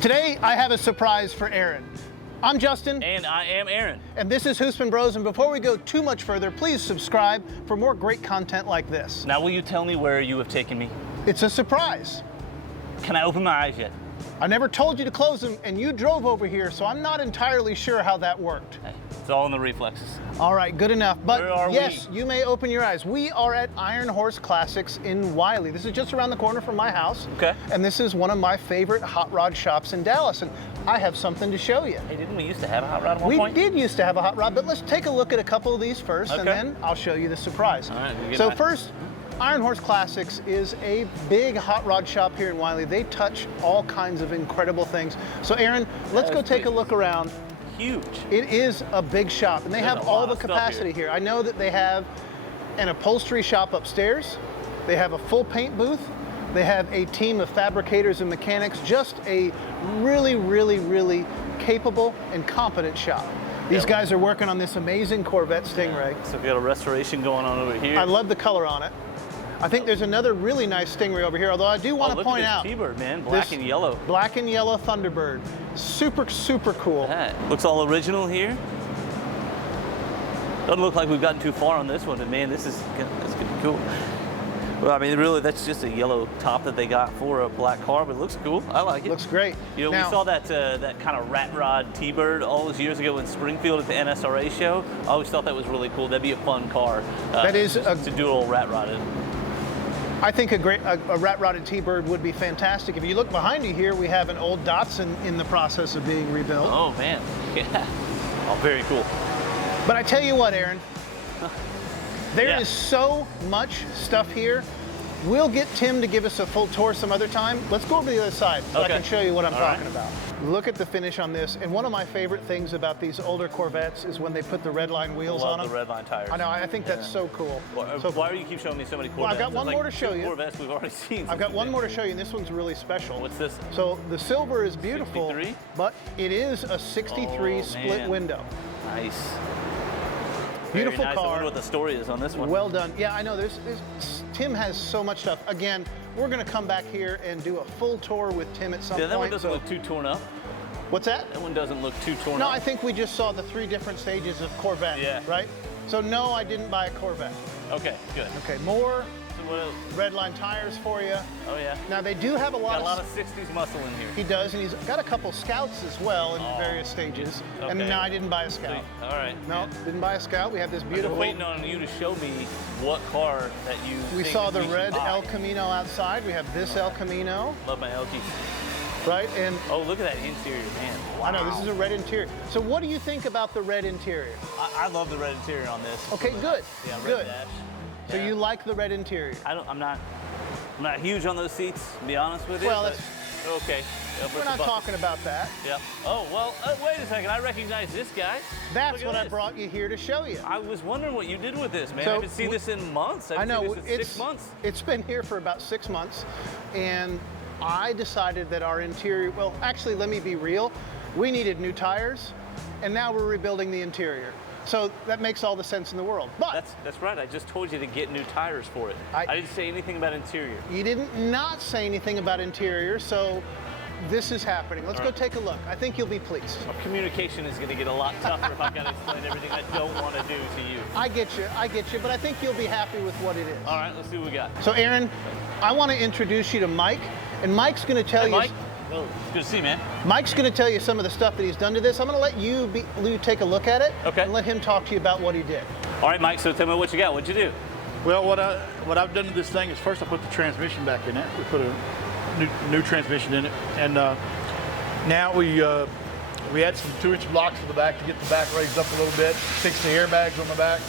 Today, I have a surprise for Aaron. I'm Justin. And I am Aaron. And this is Husman Bros. And before we go too much further, please subscribe for more great content like this. Now, will you tell me where you have taken me? It's a surprise. Can I open my eyes yet? I never told you to close them, and you drove over here, so I'm not entirely sure how that worked. Hey, it's all in the reflexes. All right, good enough. But Where are yes, we? you may open your eyes. We are at Ironhorse Classics in Wiley. This is just around the corner from my house. Okay. And this is one of my favorite hot rod shops in Dallas, and I have something to show you. Hey, didn't we used to have a hot rod at one point? We did used to have a hot rod, but let's take a look at a couple of these first, and then I'll show you the surprise. All right, so first, Ironhorse Classics is a big hot rod shop here in Wiley. They touch all kinds of incredible things. So Aaron, let's go take a look around. Huge. It is a big shop, and they have all the capacity here. I know that they have an upholstery shop upstairs. They have a full paint booth. They have a team of fabricators and mechanics. Just a really, really, really capable and competent shop. These guys are working on this amazing Corvette Stingray. So we got a restoration going on over here. I love the color on it. I think there's another really nice Stingray over here, although I do want to point out. Look at this T-Bird, man, black and yellow. Black and yellow Thunderbird. Super, super cool. Looks all original here. Doesn't look like we've gotten too far on this one, but man, that's gonna be cool. Well, I mean, really, that's just a yellow top that they got for a black car, but it looks cool. I like it. Looks great. You know, we saw that that kind of rat rod T-Bird all those years ago in Springfield at the NSRA show. I always thought that was really cool. That'd be a fun car. That is to do a little rat rod in. I think a rat-rodded T-Bird would be fantastic. If you look behind you here, we have an old Datsun in the process of being rebuilt. Oh, man. Yeah. Oh, very cool. But I tell you what, Aaron, there is so much stuff here. We'll get Tim to give us a full tour some other time. Let's go over to the other side so I can show you what I'm talking about. Look at the finish on this. And one of my favorite things about these older Corvettes is when they put the red line wheels on them. the red line tires. I know, I think that's so cool. So why do you keep showing me so many Corvettes? Well, I've got one more to show you. Corvettes we've already seen. I've got one more to show you, and this one's really special. What's this? So the silver is beautiful, 63? but it is a 63 split window. Nice. Beautiful nice. car. I wonder what the story is on this one. Well done. Yeah, I know. Tim has so much stuff. Again, we're going to come back here and do a full tour with Tim at some point. That one doesn't look too torn up. What's that? That one doesn't look too torn up. No, I think we just saw the 3 different stages of Corvette. Yeah. Right? So no, I didn't buy a Corvette. Okay, good. Okay, more So what else? red line tires for you. Oh yeah. Now they do have a lot of 60s muscle in here. He does, and he's got a couple Scouts as well in various stages. Okay. And no, I didn't buy a Scout. All right. No, didn't buy a Scout. We have this beautiful. I'm waiting on you to show me what car that you. We saw the red buy. El Camino outside. We have this El Camino. Love my LG. Right, and oh, look at that interior, man. Wow. I know this is a red interior. So what do you think about the red interior? I love the red interior on this. Okay, good. Yeah, good. Dash. So you like the red interior? I'm not huge on those seats, to be honest with you. Well, but, okay. We're not talking about that. Yeah. Oh, well, wait a second. I recognize this guy. That's what I brought you here to show you. I was wondering what you did with this, man. So I haven't seen this in months. I know. It's 6 months. It's been here for about 6 months, and I decided that our interior, well, actually, let me be real. We needed new tires, and now we're rebuilding the interior. So that makes all the sense in the world. But that's right. I just told you to get new tires for it. I didn't say anything about interior. You didn't not say anything about interior, so this is happening. Let's go take a look. I think you'll be pleased. Our communication is going to get a lot tougher if I've got to explain everything I don't want to do to you. I get you, but I think you'll be happy with what it is. All right, let's see what we got. So Aaron, I want to introduce you to Mike, and Mike's going to tell you. Mike. Oh, it's good to see you, man. Mike's going to tell you some of the stuff that he's done to this. I'm going to let you take a look at it, and let him talk to you about what he did. All right, Mike. So tell me what you got. What'd you do? Well, what I've done to this thing is first I put the transmission back in it. We put a new transmission in it, and now we add some 2-inch blocks to the back to get the back raised up a little bit, fix the airbags on the back,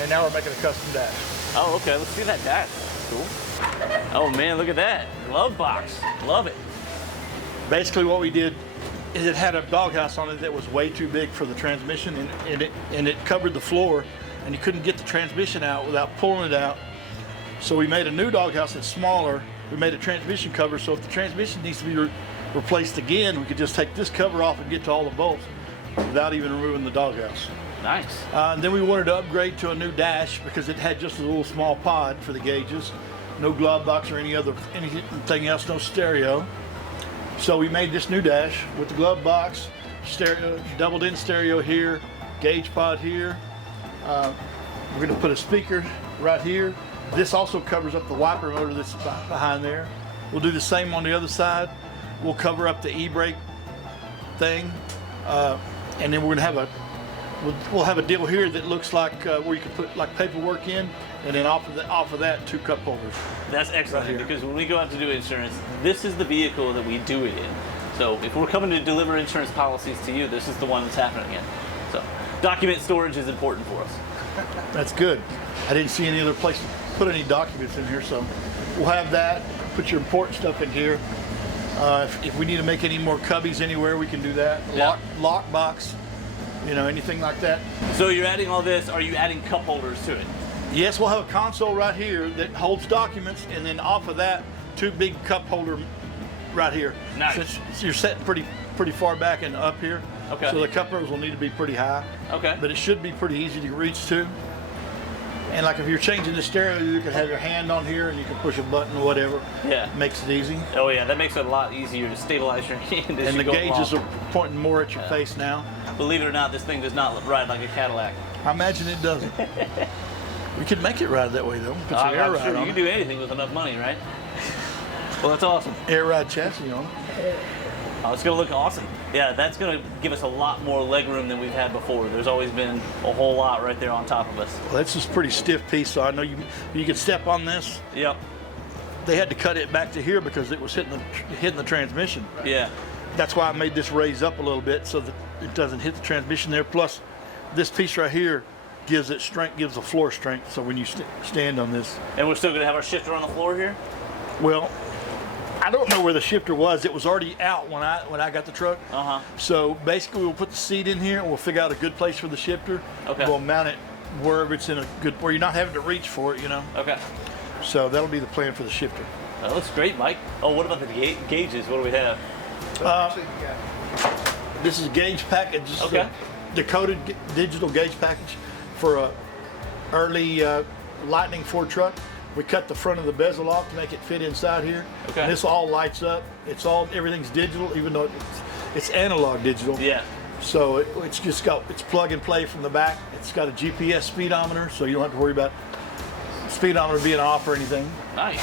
and now we're making a custom dash. Oh, okay. Let's see that dash. Cool. Oh man, look at that glove box. Love it. Basically, what we did is it had a doghouse on it that was way too big for the transmission, and it covered the floor, and you couldn't get the transmission out without pulling it out. So we made a new doghouse that's smaller. We made a transmission cover, so if the transmission needs to be replaced again, we could just take this cover off and get to all the bolts without even removing the doghouse. Nice. And then we wanted to upgrade to a new dash because it had just a little small pod for the gauges, no glove box or anything else, no stereo. So we made this new dash with the glove box, stereo, doubled in stereo here, gauge pod here. We're going to put a speaker right here. This also covers up the wiper motor that's behind there. We'll do the same on the other side. We'll cover up the e-brake thing, and then we're going to have we'll have a deal here that looks like where you can put like paperwork in, and then off of that 2 cup holders. That's excellent, Right because when we go out to do insurance, this is the vehicle that we do it in. So if we're coming to deliver insurance policies to you, this is the one that's happening in. So document storage is important for us. That's good. I didn't see any other place to put any documents in here, so we'll have that. Put your important stuff in here. If we need to make any more cubbies anywhere, we can do that. Yeah. Lock box, you know, anything like that. So you're adding all this. Are you adding cup holders to it? Yes, we'll have a console right here that holds documents, and then off of that, 2 big cup holder right here. Nice. So you're setting pretty far back and up here. Okay. So the cup holders will need to be pretty high. Okay. But it should be pretty easy to reach to. And like if you're changing the stereo, you can have your hand on here and you can push a button or whatever. Yeah. Makes it easy. Oh yeah, that makes it a lot easier to stabilize your hand as And you the go gauges along. are pointing more at your face now. Believe it or not, this thing does not ride like a Cadillac. I imagine it doesn't. We could make it ride that way though. Put some air I'm ride sure on you it. can do anything with enough money, right? Well, that's awesome. Air ride chassis on it. Oh, it's going to look awesome. Yeah, that's going to give us a lot more leg room than we've had before. There's always been a whole lot right there on top of us. Well, that's just a pretty stiff piece, so I know you can step on this. Yep. They had to cut it back to here because it was hitting the transmission. Yeah. That's why I made this raise up a little bit so that it doesn't hit the transmission there. Plus, this piece right here gives it strength, gives the floor strength. So when you stand on this, And we're still going to have our shifter on the floor here? well, I don't know where the shifter was. It was already out when I got the truck. Uh-huh. So basically, we'll put the seat in here and we'll figure out a good place for the shifter. Okay. We'll mount it wherever it's in a good, where you're not having to reach for it, you know. Okay. So that'll be the plan for the shifter. That looks great, Mike. Oh, what about the gauges? What do we have? This is a gauge package. This is Okay. a decoded digital gauge package for a early Lightning Ford truck. We cut the front of the bezel off to make it fit inside here. Okay. And this all lights up. Everything's digital, even though it's analog digital. Yeah. So it's plug and play from the back. It's got a GPS speedometer, so you don't have to worry about speedometer being off or anything. Nice.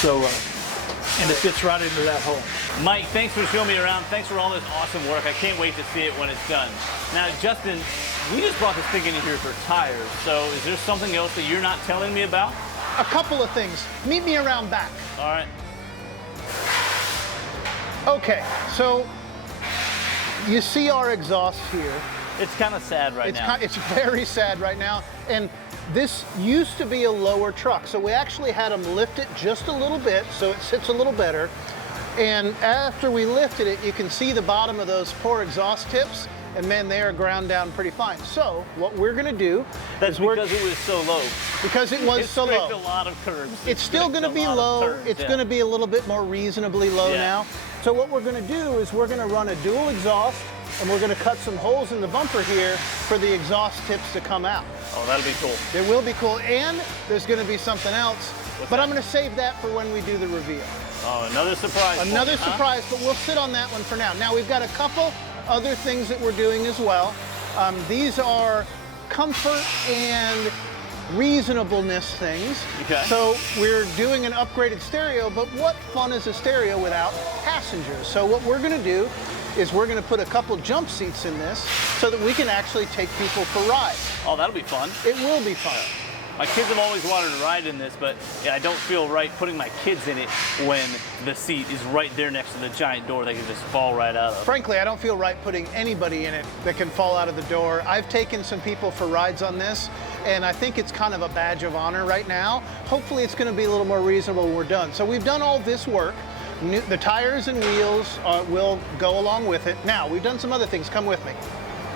So, and it fits right into that hole. Mike, thanks for showing me around. Thanks for all this awesome work. I can't wait to see it when it's done. Now, Justin, we just brought this thing in here for tires. So is there something else that you're not telling me about? A couple of things. Meet me around back. All right. Okay, so you see our exhaust here. It's kind of sad right now. It's very sad right now. And this used to be a lower truck, so we actually had them lift it just a little bit so it sits a little better. And after we lifted it, you can see the bottom of those poor exhaust tips, and man, they are ground down pretty fine. So what we're gonna do That's is because it was so low. because it was so scraped low. a lot of curves. It's still scraped going to a be lot of low. curves, It's yeah. going to be a little bit more reasonably low Yeah. now. So what we're going to do is we're going to run a dual exhaust, and we're going to cut some holes in the bumper here for the exhaust tips to come out. Oh, that'll be cool. It will be cool, and there's going to be something else, but that? I'm going to save that for when we do the reveal. Oh, another surprise. for Another me, huh? surprise, but we'll sit on that one for now. Now we've got a couple other things that we're doing as well. These are comfort and reasonableness things. Okay. So we're doing an upgraded stereo, but what fun is a stereo without passengers? So what we're going to do is we're going to put a couple jump seats in this so that we can actually take people for rides. Oh, that'll be fun. It will be fun. My kids have always wanted to ride in this, but I don't feel right putting my kids in it when the seat is right there next to the giant door they can just fall right out of. Frankly, I don't feel right putting anybody in it that can fall out of the door. I've taken some people for rides on this, and I think it's kind of a badge of honor right now. Hopefully it's going to be a little more reasonable when we're done. So we've done all this work. The tires and wheels will go along with it. Now, we've done some other things. Come with me.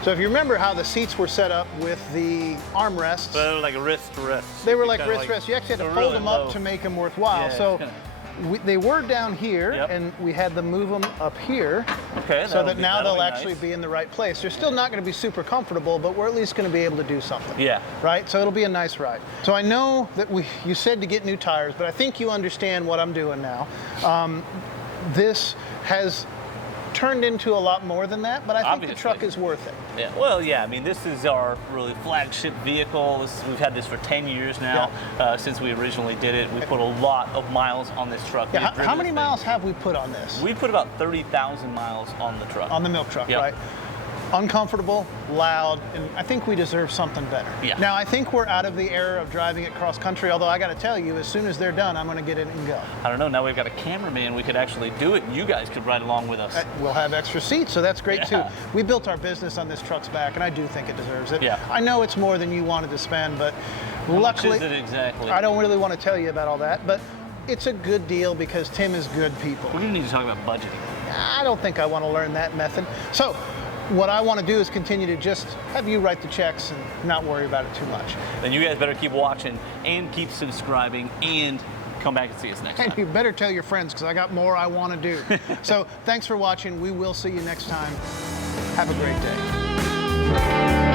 So if you remember how the seats were set up with the armrests, But they were like wrist rests. they were like Kinda wrist rests. You actually had to they're fold really them up low. to make them worthwhile. Yeah, So kinda- they were down here, Yep. and we had to move them up here. Okay, So that now that'll they'll be actually nice. be in the right place. They're still not going to be super comfortable, but we're at least going to be able to do something. Yeah. Right? So it'll be a nice ride. So I know that you said to get new tires, but I think you understand what I'm doing now. this has turned into a lot more than that, but I think Obviously. the truck is worth it. Yeah, well, yeah, I mean, this is our really flagship vehicle. We've had this for 10 years now, since we originally did it. We put a lot of miles on this truck. Yeah, We've driven how many this miles thing. have we put on this? We put about 30,000 miles on the truck. On the milk truck, Yep. right? Uncomfortable, loud, and I think we deserve something better. Yeah. Now, I think we're out of the era of driving it cross country, although I got to tell you, as soon as they're done, I'm going to get in and go. I don't know, now we've got a cameraman. We could actually do it, and you guys could ride along with us. We'll have extra seats, so that's great Yeah. too. We built our business on this truck's back, and I do think it deserves it. Yeah. I know it's more than you wanted to spend, but How much luckily, is it exactly? I don't really want to tell you about all that, but it's a good deal because Tim is good people. We're gonna need to talk about budgeting. I don't think I want to learn that method. So what I want to do is continue to just have you write the checks and not worry about it too much. Then you guys better keep watching and keep subscribing and come back and see us next time. And you better tell your friends because I got more I want to do. So thanks for watching. We will see you next time. Have a great day.